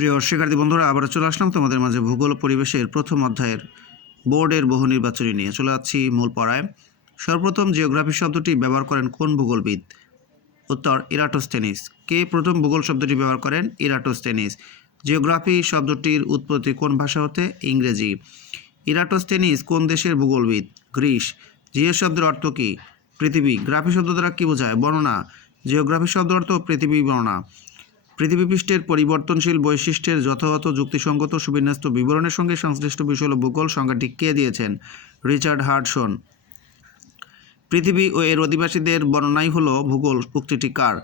প্রিয় শিক্ষার্থী বন্ধুরা আবার চলে আসলাম তোমাদের মাঝে ভূগোল পরিবেশের প্রথম অধ্যায়ের বোর্ডের বহু নির্বাচনী নিয়ে। চলে যাচ্ছি মূল পড়ায় সর্বপ্রথম জিওগ্রাফি শব্দটি ব্যবহার করেন কোন ভূগোলবিদ? উত্তর ইরাটোস্টেনিস কে প্রথম ভূগোল শব্দটি ব্যবহার করেন? ইরাটোস্টেনিস জিওগ্রাফি শব্দটির উৎপত্তি কোন ভাষা হতে ইংরেজি। ইরাটোস্টেনিস কোন দেশের ভূগোলবিদ? গ্রিস। জিও শব্দের অর্থ কী? পৃথিবী। গ্রাফি শব্দ দ্বারা কী বোঝায়? বর্ণনা। জিওগ্রাফি শব্দ অর্থ পৃথিবী বর্ণনা। পৃথিবী পৃষ্ঠের পরিবর্তনশীল বৈশিষ্ট্যের যথাযথ যুক্তিসঙ্গত সুবিন্যস্ত বিবরণের সঙ্গে সংশ্লিষ্ট বিষয় ভূগোল, সংজ্ঞাটি কে দিয়েছেন? রিচার্ড হার্ডসন পৃথিবী ও এর অধিবাসীদের বর্ণনাই হলো ভূগোল উক্তিটি কার?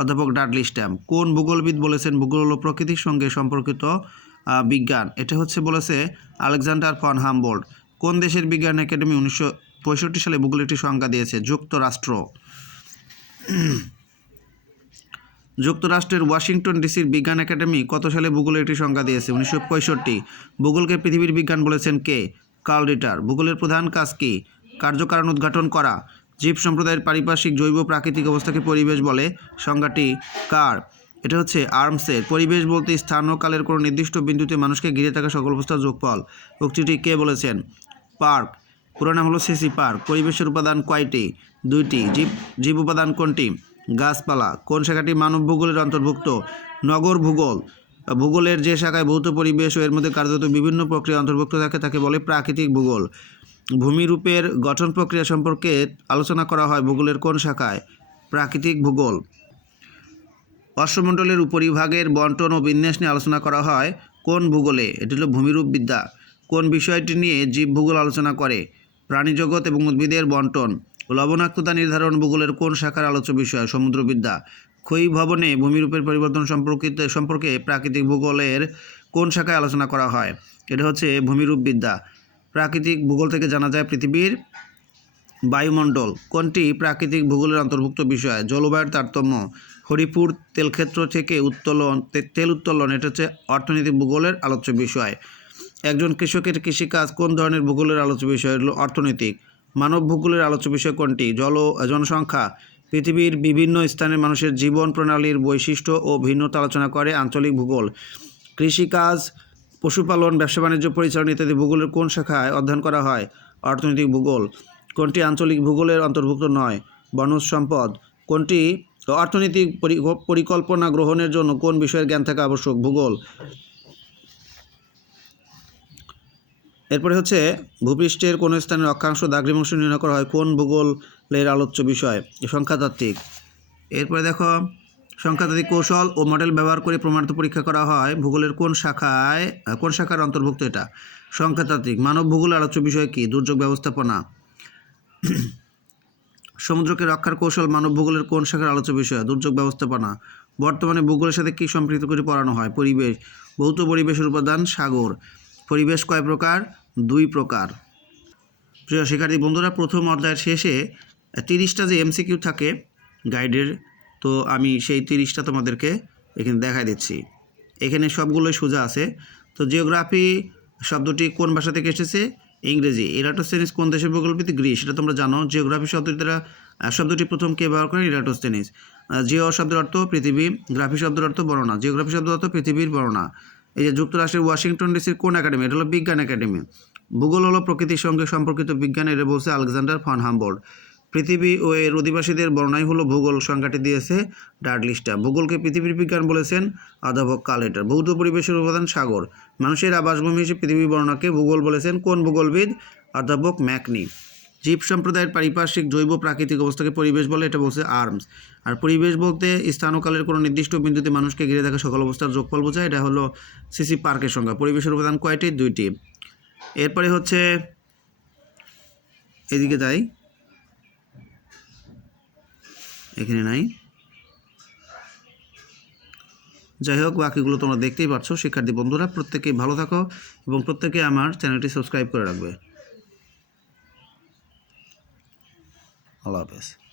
অধ্যাপক ডাডলি স্ট্যাম্প। কোন ভূগোলবিদ বলেছেন ভূগোল হলো প্রকৃতির সঙ্গে সম্পর্কিত বিজ্ঞান? এটা হচ্ছে বলেছে আলেকজান্ডার ফন হামবোল্ড। কোন দেশের বিজ্ঞান একাডেমি উনিশশো পঁয়ষট্টি সালে ভূগোল একটি সংজ্ঞা দিয়েছে? যুক্তরাষ্ট্র। যুক্তরাষ্ট্রের ওয়াশিংটন ডিসির বিজ্ঞান একাডেমি কত সালে ভূগোলের একটি সংজ্ঞা দিয়েছে? উনিশশো পঁয়ষট্টি। ভূগোলকে পৃথিবীর বিজ্ঞান বলেছেন কে? কার্ল রিটার। ভূগোলের প্রধান কাজ কি? কার্যকারণ উদ্ঘাটন করা। জীব সম্প্রদায়ের পারিপার্শ্বিক জৈব প্রাকৃতিক অবস্থাকে পরিবেশ বলে সংজ্ঞাটি কার? এটা হচ্ছে আর্মসের। পরিবেশ বলতে স্থান ও কালের কোনো নির্দিষ্ট বিন্দুতে মানুষকে ঘিরে থাকা সকল অবস্থার যোগফল। উক্তিটি কে বলেছেন? পার্ক। পুরো নাম হলো সিসি পার্ক। পরিবেশের উপাদান কয়টি? দুইটি। জীব জীব উপাদান কোনটি? গাছপালা, কোন শাখাটি মানব ভূগোলের অন্তর্ভুক্ত? নগর ভূগোল। ভূগোলের যে শাখায় ভৌত পরিবেশ ও এর মধ্যে কার্যত বিভিন্ন প্রক্রিয়া অন্তর্ভুক্ত থাকে, তাকে বলে প্রাকৃতিক ভূগোল। ভূমিরূপের গঠন প্রক্রিয়া সম্পর্কে আলোচনা করা হয় ভূগোলের কোন শাখায়? প্রাকৃতিক ভূগোল। অশ্বমণ্ডলের উপরিভাগের বন্টন ও বিন্যাস নিয়ে আলোচনা করা হয় কোন ভূগোলে? এটি হলো ভূমিরূপ বিদ্যা কোন বিষয়টি নিয়ে জীব ভূগোল আলোচনা করে? প্রাণীজগৎ এবং উদ্ভিদের বন্টন। লবণাক্ততা নির্ধারণ ভূগোলের কোন শাখার আলোচ্য বিষয়? সমুদ্রবিদ্যা। ক্ষয়ী ভবনে ভূমিরূপের পরিবর্তন সম্পর্কিত, সম্পর্কে প্রাকৃতিক ভূগোলের কোন শাখায় আলোচনা করা হয়? এটা হচ্ছে ভূমিরূপ বিদ্যা প্রাকৃতিক ভূগোল থেকে জানা যায় পৃথিবীর বায়ুমণ্ডল। কোনটি প্রাকৃতিক ভূগোলের অন্তর্ভুক্ত বিষয়? জলবায়ুর তারতম্য। হরিপুর তেলক্ষেত্র থেকে উত্তোলন তেল উত্তোলন, এটা হচ্ছে অর্থনৈতিক ভূগোলের আলোচ্য বিষয়। একজন কৃষকের কৃষিকাজ কোন ধরনের ভূগোলের আলোচ্য বিষয়? হলো অর্থনৈতিক। মানব ভূগোলের আলোচ্য বিষয় কোনটি? জল জনসংখ্যা। পৃথিবীর বিভিন্ন স্থানের মানুষের জীবন প্রণালীর বৈশিষ্ট্য ও ভিন্নতা আলোচনা করে আঞ্চলিক ভূগোল। কৃষিকাজ, পশুপালন, ব্যবসা বাণিজ্য, পরিচালনা ইত্যাদি ভূগোলের কোন শাখায় অধ্যয়ন করা হয়? অর্থনৈতিক ভূগোল। কোনটি আঞ্চলিক ভূগোলের অন্তর্ভুক্ত নয়? বনজ সম্পদ। কোনটি অর্থনৈতিক পরিকল্পনা গ্রহণের জন্য কোন বিষয়ের জ্ঞান থাকা আবশ্যক? ভূগোল। এরপরে হচ্ছে ভূপৃষ্ঠের কোন স্থানের অক্ষাংশ দাগ্রিমাংশ নির্ণয় করা হয় কোন ভূগোলের আলোচ্য বিষয়? সংখ্যাতাত্ত্বিক। এরপরে দেখো, সংখ্যাতাত্ত্বিক কৌশল ও মডেল ব্যবহার করে প্রমাণিত পরীক্ষা করা হয় ভূগোলের কোন শাখায় কোন শাখার অন্তর্ভুক্ত এটা? সংখ্যাতাত্ত্বিক। মানব ভূগোল আলোচ্য বিষয় কি? দুর্যোগ ব্যবস্থাপনা। সমুদ্রকে রক্ষার কৌশল মানব ভূগোলের কোন শাখার আলোচ্য বিষয়? দুর্যোগ ব্যবস্থাপনা। বর্তমানে ভূগোলের সাথে কী সম্পৃক্ত করে পড়ানো হয়? পরিবেশ। ভৌত পরিবেশের উপাদান সাগর। পরিবেশ কয় প্রকার? দুই প্রকার। প্রিয় শিক্ষার্থী বন্ধুরা, প্রথম অধ্যায়ের শেষে তিরিশটা যে এমসিকিউ থাকে গাইডের তো আমি সেই তিরিশটা তোমাদেরকে এখানে দেখাই দিচ্ছি। এখানে সবগুলোই সোজা আছে। তো জিওগ্রাফি শব্দটি কোন ভাষা থেকে এসেছে? ইংরেজি। ইরাটোস্টেনিস কোন দেশের ভূগোলবিদ? গ্রিস। সেটা তোমরা জানো জিওগ্রাফি শব্দটি দ্বারা শব্দটি প্রথম কে ব্যবহার করেন ইরাটোস্টেনিস জিও শব্দের অর্থ পৃথিবী, গ্রাফি শব্দের অর্থ বর্ণনা। জিওগ্রাফি শব্দের অর্থ পৃথিবীর বর্ণনা। এই যে যুক্তরাষ্ট্রের ওয়াশিংটন ডিসির কোন একাডেমি? এটা হলো বিজ্ঞান একাডেমি। ভূগোল হলো প্রকৃতির সঙ্গে সম্পর্কিত বিজ্ঞান, এটা বলছে আলেকজান্ডার ফন হামবোল্ড পৃথিবী ও এর অধিবাসীদের বর্ণাই হলো ভূগোল সংখ্যাটি দিয়েছে ডার্ডলিস্টা ভূগোলকে পৃথিবীর বিজ্ঞান বলেছেন অধ্যাপক কালেটার। ভৌত পরিবেশের উপাদান সাগর। মানুষের আবাসভূমি হিসেবে পৃথিবী বর্ণাকে ভূগোল বলেছেন কোন ভূগোলবিদ? অধ্যাপক ম্যাকনি। জীব সম্প্রদায়ের পারিপার্শ্বিক জৈব প্রাকৃতিক অবস্থাকে পরিবেশ বলে এটা বলছে আর্মস। আর পরিবেশ বলতে স্থান ও কালের কোনো নির্দিষ্ট বিন্দুতে মানুষকে ঘিরে থাকা সকল অবস্থার যোগফল বোঝায়। এটা হলো সিসি পার্কের সংখ্যা। পরিবেশের উপাদান কয়টি? দুইটি। এরপরে হচ্ছে এদিকে যাই। এখানে নাই। যাই হোক, বাকিগুলো তোমরা দেখতেই পাচ্ছ শিক্ষার্থী বন্ধুরা, প্রত্যেকেই ভালো থাকো এবং প্রত্যেকে আমার চ্যানেলটি সাবস্ক্রাইব করে রাখবে। আল্লাহ হাফেজ